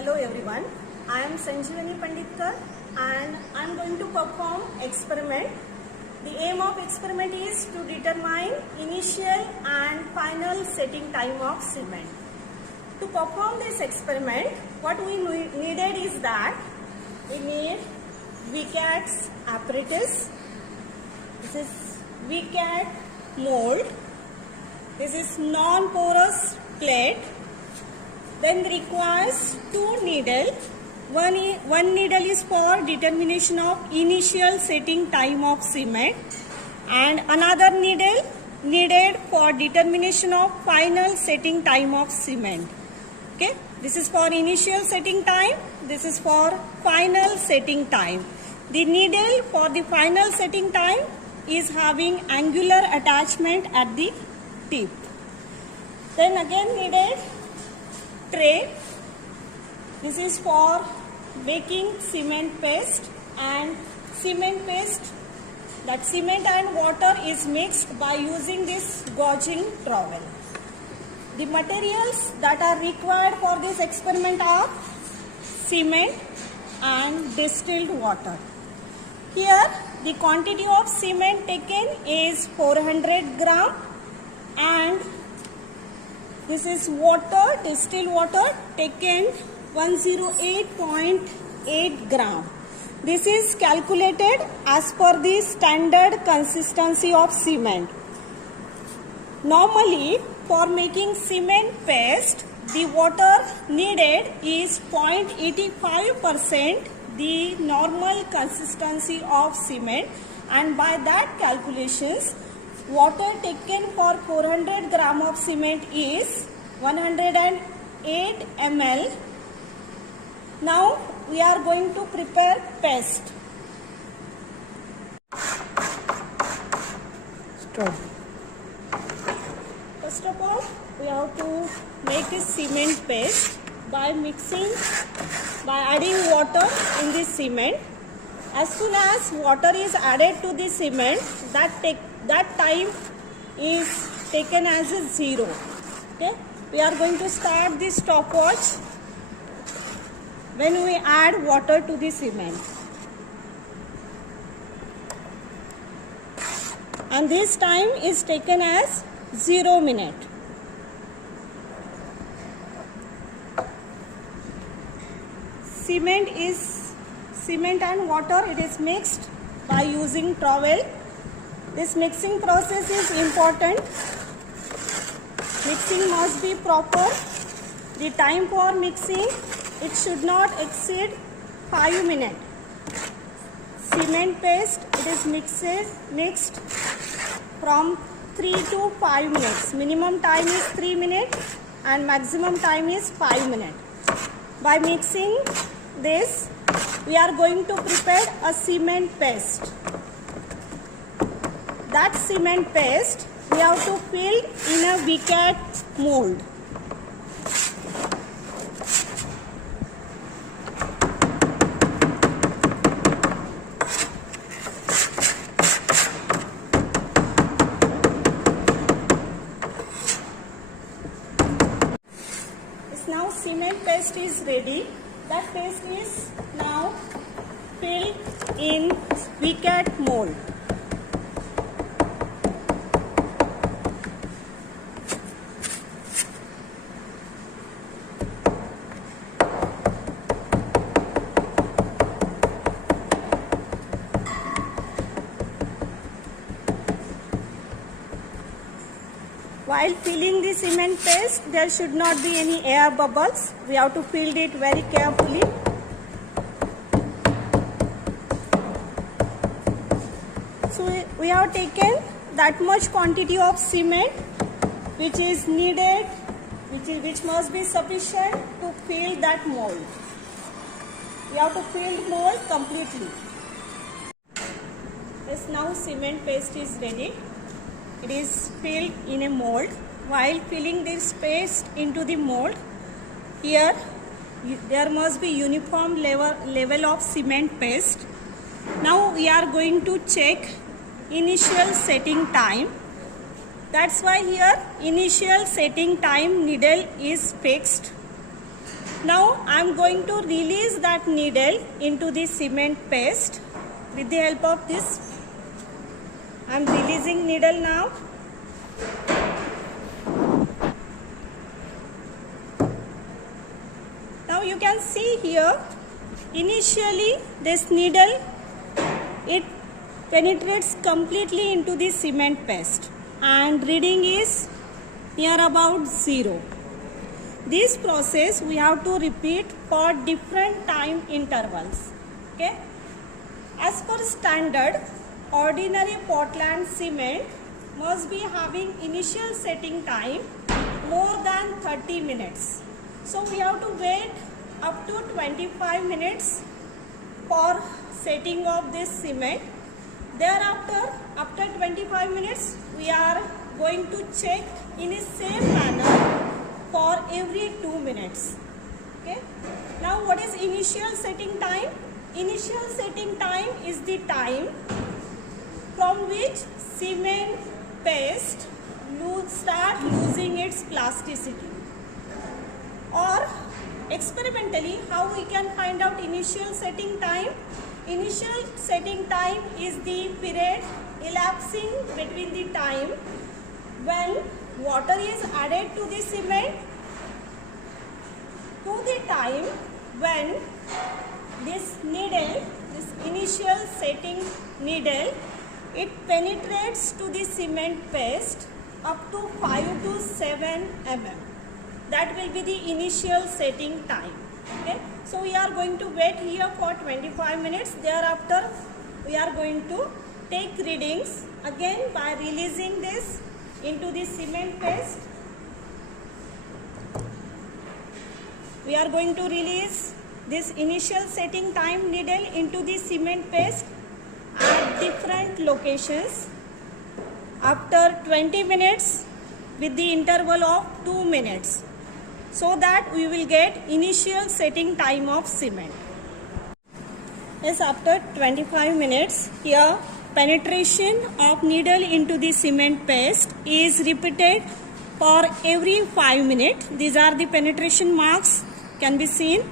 Hello everyone, I am Sanjeevani Panditkar and I am going to perform experiment. The aim of experiment is to determine initial and final setting time of cement. To perform this experiment, what we needed is that we need VCAT's apparatus. This is VCAT mold. This is non-porous plate. Then requires two needles. One needle is for determination of initial setting time of cement and another needle needed for determination of final setting time of cement. Okay, this is for initial setting time, this is for final setting time. The needle for the final setting time is having angular attachment at the tip. Then again needed tray. This is for making cement paste, and cement paste, that cement and water is mixed by using this gauging trowel. The materials that are required for this experiment are cement and distilled water. Here the quantity of cement taken is 400 gram and this is water, distilled water taken 108.8 gram. This is calculated as per the standard consistency of cement. Normally, for making cement paste, the water needed is 0.85% the normal consistency of cement, and by that calculations, water taken for 400 gram of cement is 108 ml. Now we are going to prepare paste. Stop. First of all, we have to make this cement paste by adding water in this cement. As soon as water is added to the cement, that time is taken as a 0. Okay, we are going to start the stopwatch when we add water to the cement, and this time is taken as 0 minute. Cement and water, it is mixed by using trowel. This mixing process is important. Mixing must be proper. The time for mixing, it should not exceed 5 minutes. Cement paste, it is mixed from 3 to 5 minutes. Minimum time is 3 minutes and maximum time is 5 minutes. By mixing this, we are going to prepare a cement paste. That cement paste we have to fill in a VCAT mold. Now cement paste is ready. That paste is now filled in VCAT mold. While filling the cement paste, there should not be any air bubbles. We have to fill it very carefully. So we have taken that much quantity of cement which is needed, which must be sufficient to fill that mold. We have to fill the mold completely. Yes, now cement paste is ready. It is filled in a mold. While filling this paste into the mold, here there must be uniform level of cement paste. Now we are going to check initial setting time. That's why here initial setting time needle is fixed. Now I am going to release that needle into the cement paste with the help of this. I am releasing needle now. Now you can see here, initially this needle, it penetrates completely into the cement paste and reading is near about 0. This process we have to repeat for different time intervals. Okay. As per standard, ordinary Portland cement must be having initial setting time more than 30 minutes. So we have to wait up to 25 minutes for setting of this cement. Thereafter, after 25 minutes, we are going to check in the same manner for every 2 minutes. Okay. Now what is initial setting time? Initial setting time is the time from which cement paste start losing its plasticity. Or experimentally, how we can find out initial setting time? Initial setting time is the period elapsing between the time when water is added to the cement to the time when this needle, this initial setting needle, it penetrates to the cement paste up to 5 to 7 mm. That will be the initial setting time. Okay. So we are going to wait here for 25 minutes. Thereafter, we are going to take readings again by releasing this into the cement paste. We are going to release this initial setting time needle into the cement paste at different locations after 20 minutes with the interval of 2 minutes, so that we will get initial setting time of cement. Yes, after 25 minutes, here penetration of needle into the cement paste is repeated for every 5 minutes. These are the penetration marks can be seen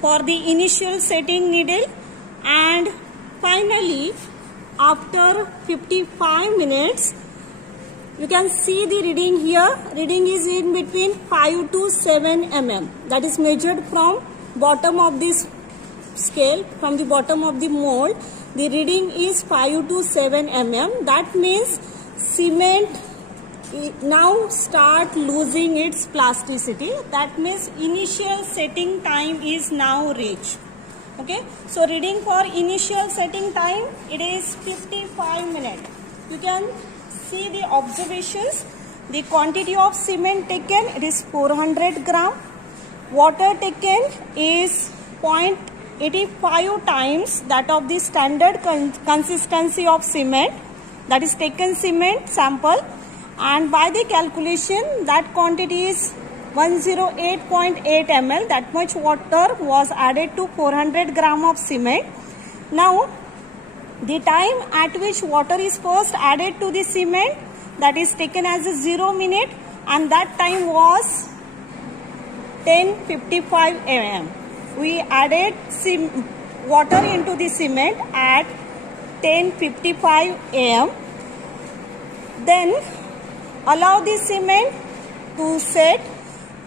for the initial setting needle, and finally after 55 minutes you can see the reading here. Reading is in between 5 to 7 mm. That is measured from bottom of this scale, from the bottom of the mold. The reading is 5 to 7 mm. That means cement now start losing its plasticity. That means initial setting time is now reached. Okay. So reading for initial setting time, it is 55 minutes. You can see the observations. The quantity of cement taken, it is 400 gram. Water taken is 0.85 times that of the standard consistency of cement. That is taken cement sample, and by the calculation that quantity is 108.8 ml. That much water was added to 400 gram of cement. Now the time at which water is first added to the cement, that is taken as a 0 minute, and that time was 10:55 am. We added water into the cement at 10:55 am. Then allow the cement to set.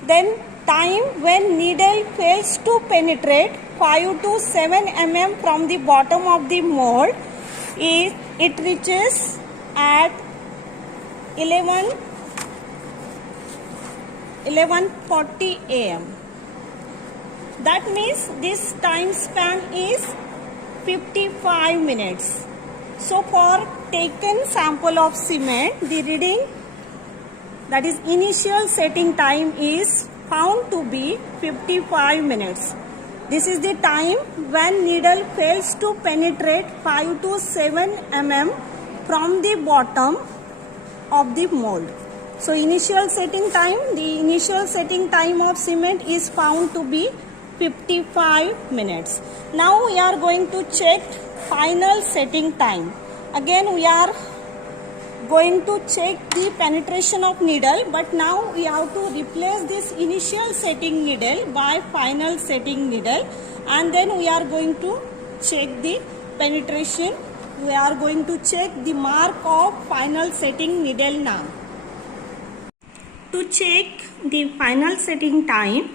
Then time when needle fails to penetrate 5 to 7 mm from the bottom of the mold, it reaches at 11:40 am. That means this time span is 55 minutes. So for taken sample of cement, the reading, that is initial setting time, is found to be 55 minutes. This is the time when needle fails to penetrate 5 to 7 mm from the bottom of the mold. So initial setting time, the initial setting time of cement is found to be 55 minutes. Now we are going to check final setting time. Again we are going to check the penetration of needle, but now we have to replace this initial setting needle by final setting needle, and then we are going to check the penetration. We are going to check the mark of final setting needle now. To check the final setting time,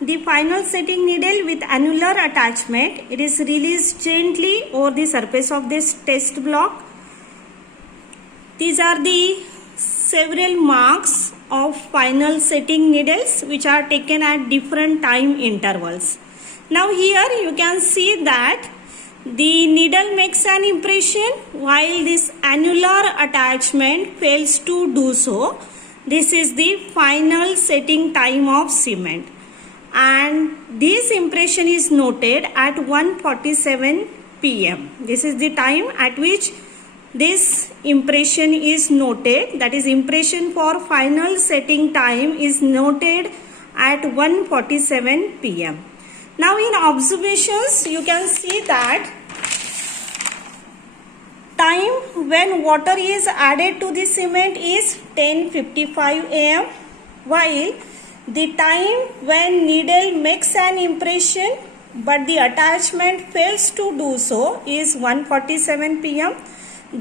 the final setting needle with annular attachment, it is released gently over the surface of this test block. These are the several marks of final setting needles which are taken at different time intervals. Now here you can see that the needle makes an impression while this annular attachment fails to do so. This is the final setting time of cement, and this impression is noted at 1:47 p.m. This is the time at which this impression is noted, that is impression for final setting time is noted at 1:47 p.m. Now in observations you can see that time when water is added to the cement is 10:55 am, while the time when needle makes an impression but the attachment fails to do so is 1:47 p.m.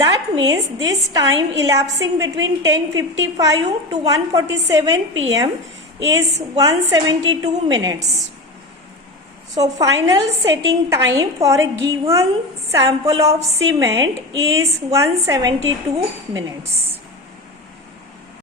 That means this time elapsing between 10:55 to 1:47 p.m. is 172 minutes. So final setting time for a given sample of cement is 172 minutes.